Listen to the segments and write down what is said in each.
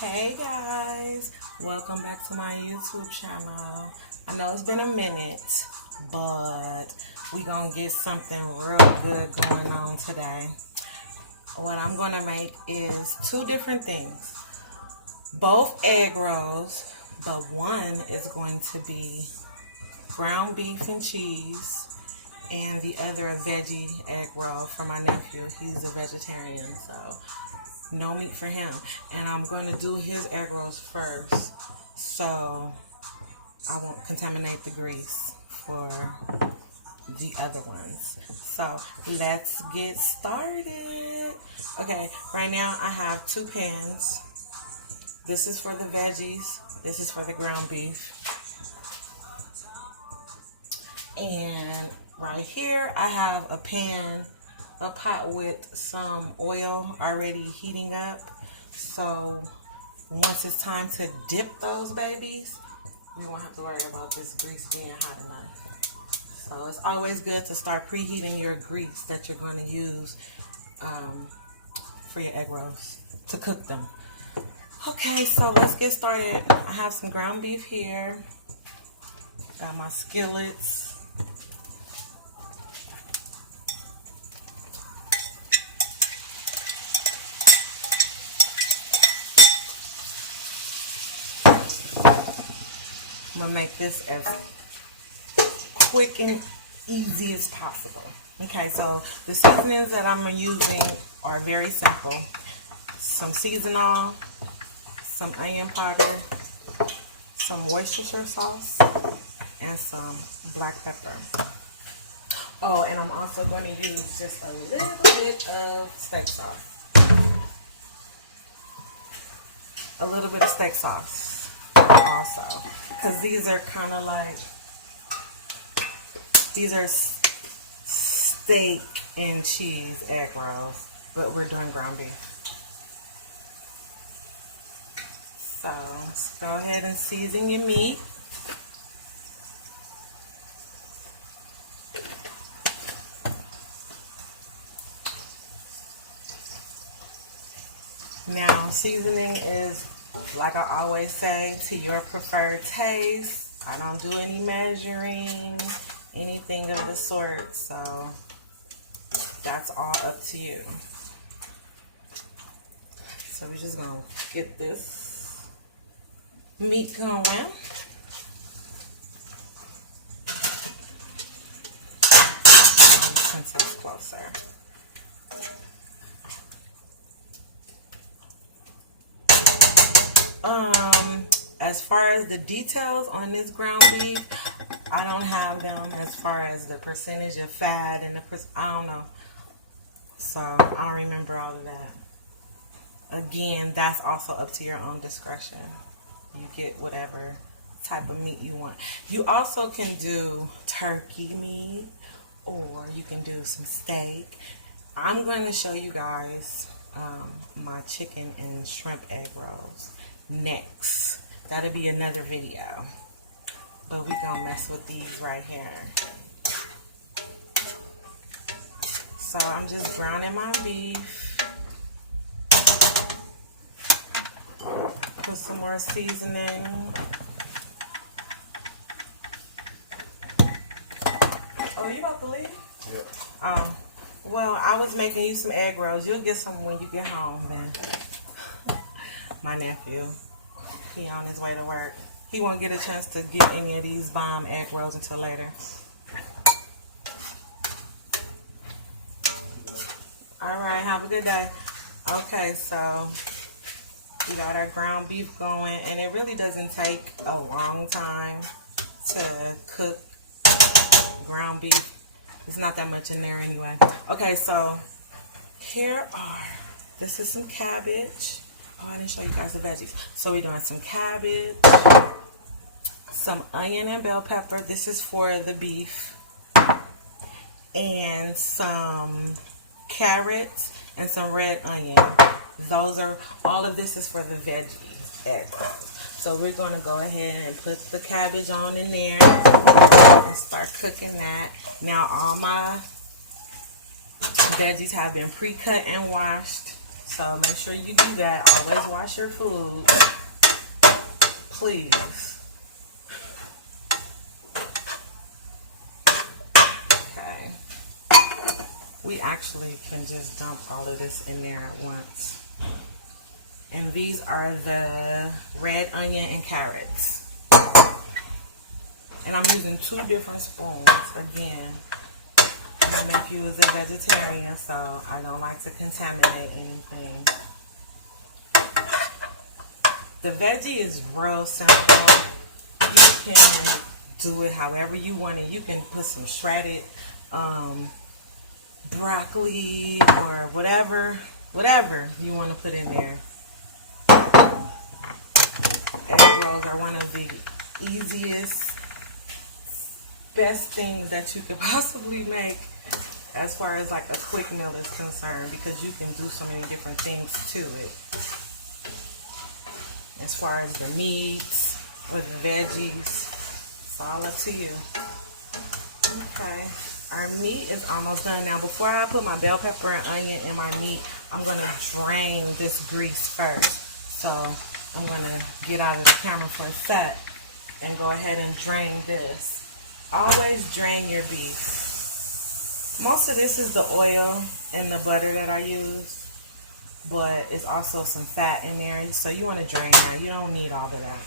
Hey guys, welcome back to my YouTube channel. I know it's been a minute, but we gonna get something real good going on today. What I'm gonna make is two different things. Both egg rolls, but one is going to be ground beef and cheese, and the other a veggie egg roll for my nephew. He's a vegetarian, so no meat for him. And I'm going to do his egg rolls first, so I won't contaminate the grease for the other ones. So let's get started. Okay, right now I have two pans. This is for the veggies, this is for the ground beef. And right here I have a pot with some oil already heating up. So once it's time to dip those babies, we won't have to worry about this grease being hot enough. So it's always good to start preheating your grease that you're going to use for your egg rolls to cook them. Okay, so let's get started. I have some ground beef here. Got my skillets. I'm going to make this as quick and easy as possible. Okay, so the seasonings that I'm using are very simple. Some seasonal, some onion powder, some Worcestershire sauce, and some black pepper. Oh, and I'm also going to use just a little bit of steak sauce. A little bit of steak sauce also, because these are kind of like, these are steak and cheese egg rolls, but we're doing ground beef. So let's go ahead and season your meat. Now, seasoning is, like I always say, to your preferred taste. I don't do any measuring, anything of the sort, so that's all up to you. So we're just going to get this meat going. Since it's closer. As far as the details on this ground beef, I don't have them as far as the percentage of fat and I don't know. So I don't remember all of that. Again, that's also up to your own discretion. You get whatever type of meat you want. You also can do turkey meat, or you can do some steak. I'm going to show you guys my chicken and shrimp egg rolls next. That'll be another video, but we gonna mess with these right here. So I'm just browning my beef. Put some more seasoning. Oh, you about to leave? Yeah. Oh, well, I was making you some egg rolls. You'll get some when you get home, man. My nephew, he on his way to work. He won't get a chance to get any of these bomb egg rolls until later. Alright, have a good day. Okay, so we got our ground beef going, and it really doesn't take a long time to cook ground beef. There's not that much in there anyway. Okay, so here are, this is some cabbage. Oh, I didn't show you guys the veggies. So we're doing some cabbage, some onion and bell pepper. This is for the beef. And some carrots and some red onion. Those are, all of this is for the veggies egg rolls. So we're going to go ahead and put the cabbage on in there and start cooking that. Now all my veggies have been pre-cut and washed. So make sure you do that. Always wash your food, please. Okay. We actually can just dump all of this in there at once. And these are the red onion and carrots. And I'm using 2 different spoons. Again, my nephew is a vegetarian, so I don't like to contaminate anything. The veggie is real simple. You can do it however you want it. You can put some shredded broccoli or whatever you want to put in there. Egg rolls are one of the easiest, best things that you could possibly make as far as like a quick meal is concerned, because you can do so many different things to it. As far as the meats or the veggies, it's all up to you. Okay, our meat is almost done. Now before I put my bell pepper and onion in my meat, I'm going to drain this grease first. So I'm going to get out of the camera for a sec and go ahead and drain this. Always drain your beef. Most of this is the oil and the butter that I use, but it's also some fat in there, so you want to drain that. You don't need all of that.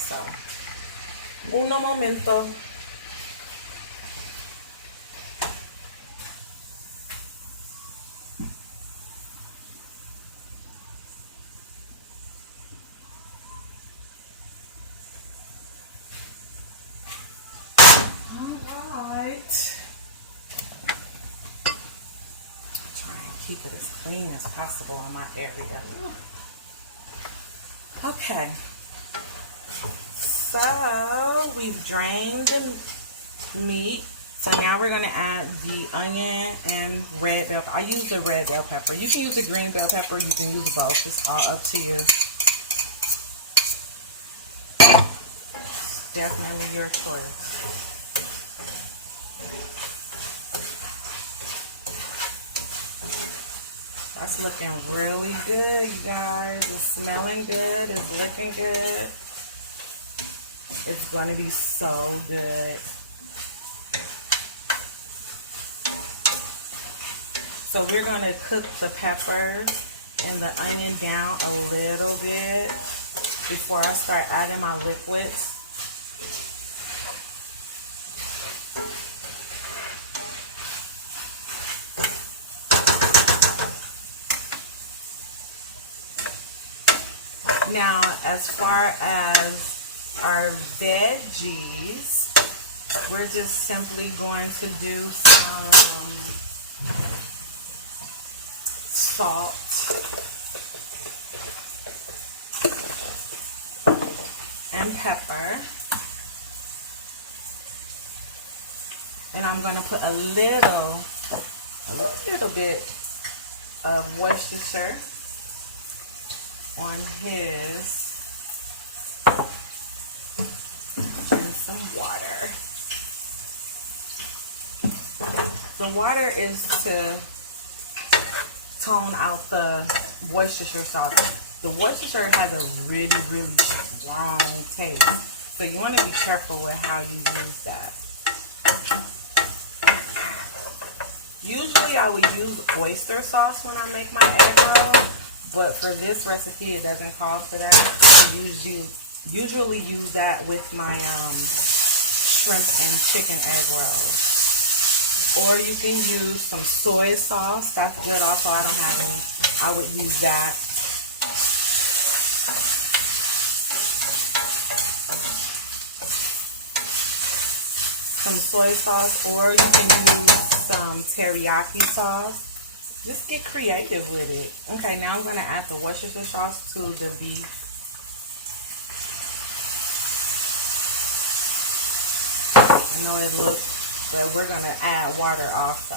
So, uno momento. Keep it as clean as possible in my area. Okay, so we've drained the meat. So now we're going to add the onion and red bell pepper. I use the red bell pepper. You can use the green bell pepper. You can use both. It's all up to you. Definitely your choice. That's looking really good, you guys. It's smelling good. It's looking good. It's going to be so good. So we're going to cook the peppers and the onion down a little bit before I start adding my liquids. Now, as far as our veggies, we're just simply going to do some salt and pepper. And I'm going to put a little bit of Worcestershire on his, and some water. The water is to tone out the Worcestershire sauce. The Worcestershire has a really, really strong taste, so you want to be careful with how you use that. Usually I would use oyster sauce when I make my egg roll, but for this recipe it doesn't call for that. I usually use that with my shrimp and chicken egg rolls. Or you can use some soy sauce. That's good also. I don't have any. I would use that. Some soy sauce, or you can use some teriyaki sauce. Just get creative with it. Okay, now I'm going to add the Worcestershire sauce to the beef. I know it looks, but we're going to add water also.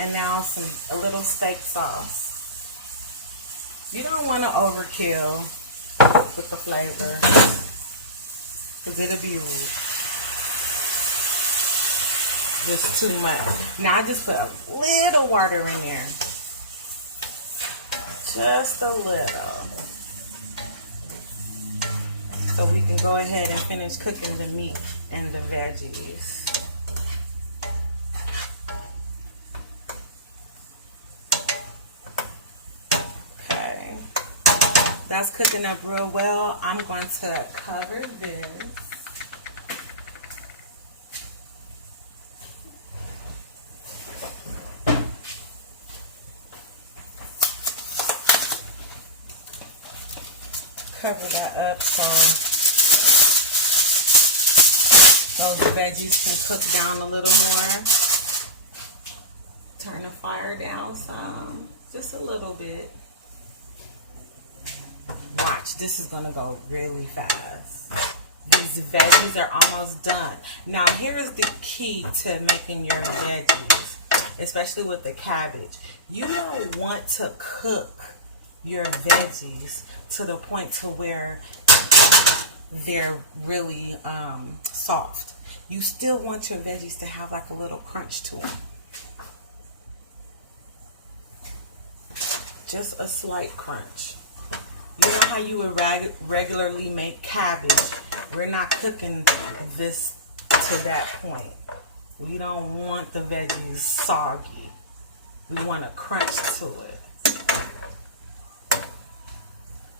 And now a little steak sauce. You don't want to overkill with the flavor, because it'll be just too much. Now I just put a little water in there. Just a little. So we can go ahead and finish cooking the meat and the veggies. Okay. That's cooking up real well. I'm going to cover this. Cover that up so those veggies can cook down a little more. Turn the fire down some, just a little bit. Watch, this is gonna go really fast. These veggies are almost done. Now here's the key to making your veggies, especially with the cabbage. You don't want to cook your veggies to the point to where they're really soft. You still want your veggies to have like a little crunch to them. Just a slight crunch. You know how you would regularly make cabbage? We're not cooking this to that point. We don't want the veggies soggy. We want a crunch to it.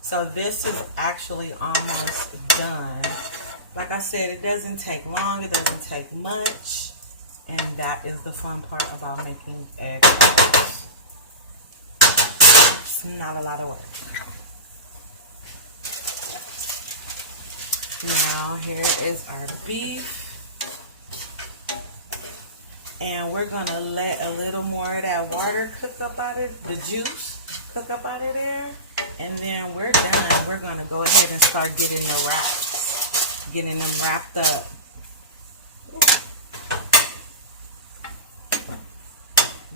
So this is actually almost done. Like I said, it doesn't take long, it doesn't take much, and that is the fun part about making egg rolls. It's not a lot of work. Now here is our beef. And we're gonna let a little more of that water cook up out of the juice, cook up out of there. And then we're done. We're going to go ahead and start getting the wraps, getting them wrapped up.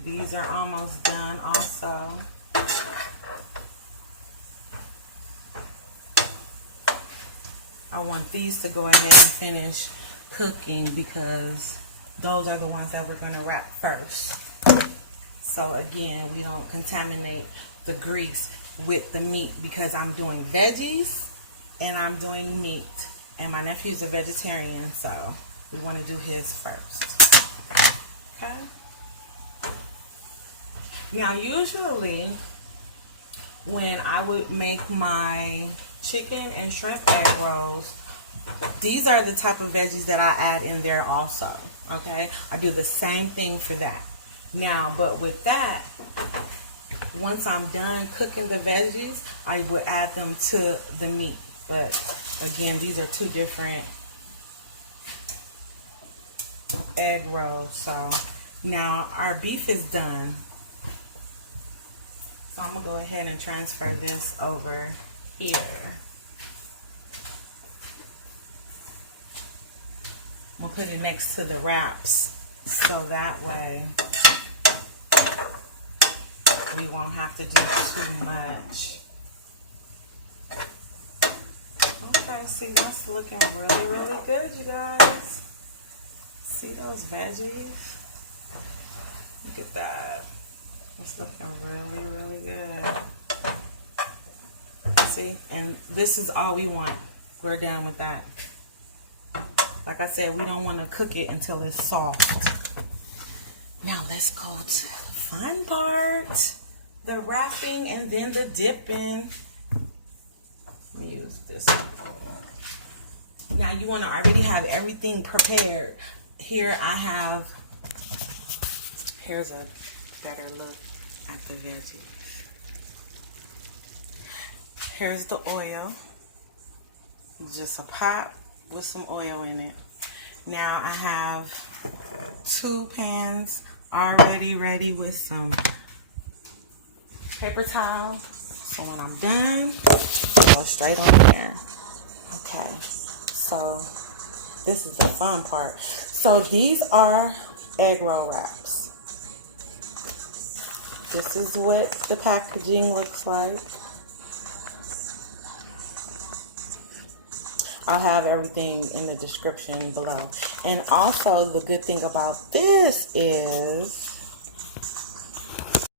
These are almost done also. I want these to go ahead and finish cooking because those are the ones that we're going to wrap first. So again, we don't contaminate the grease with the meat because I'm doing veggies and I'm doing meat, and my nephew's a vegetarian, so we want to do his first. Okay. Now usually when I would make my chicken and shrimp egg rolls, these are the type of veggies that I add in there also. Okay, I do the same thing for that. Now, but with that, once I'm done cooking the veggies, I would add them to the meat. But again, these are two different egg rolls. So now our beef is done. So I'm going to go ahead and transfer this over here. We'll put it next to the wraps so that way we won't have to do too much. Okay, see, that's looking really, really good, you guys. See those veggies? Look at that. It's looking really, really good. See, and this is all we want. We're done with that. Like I said, we don't want to cook it until it's soft. Now let's go to the fun part. The wrapping and then the dipping. Let me use this one. Now you want to already have everything prepared. Here I have, here's a better look at the veggies. Here's the oil. Just a pot with some oil in it. Now I have 2 pans already ready with some paper towels. So when I'm done, go straight on there. Okay, so this is the fun part. So these are egg roll wraps. This is what the packaging looks like. I'll have everything in the description below. And also the good thing about this is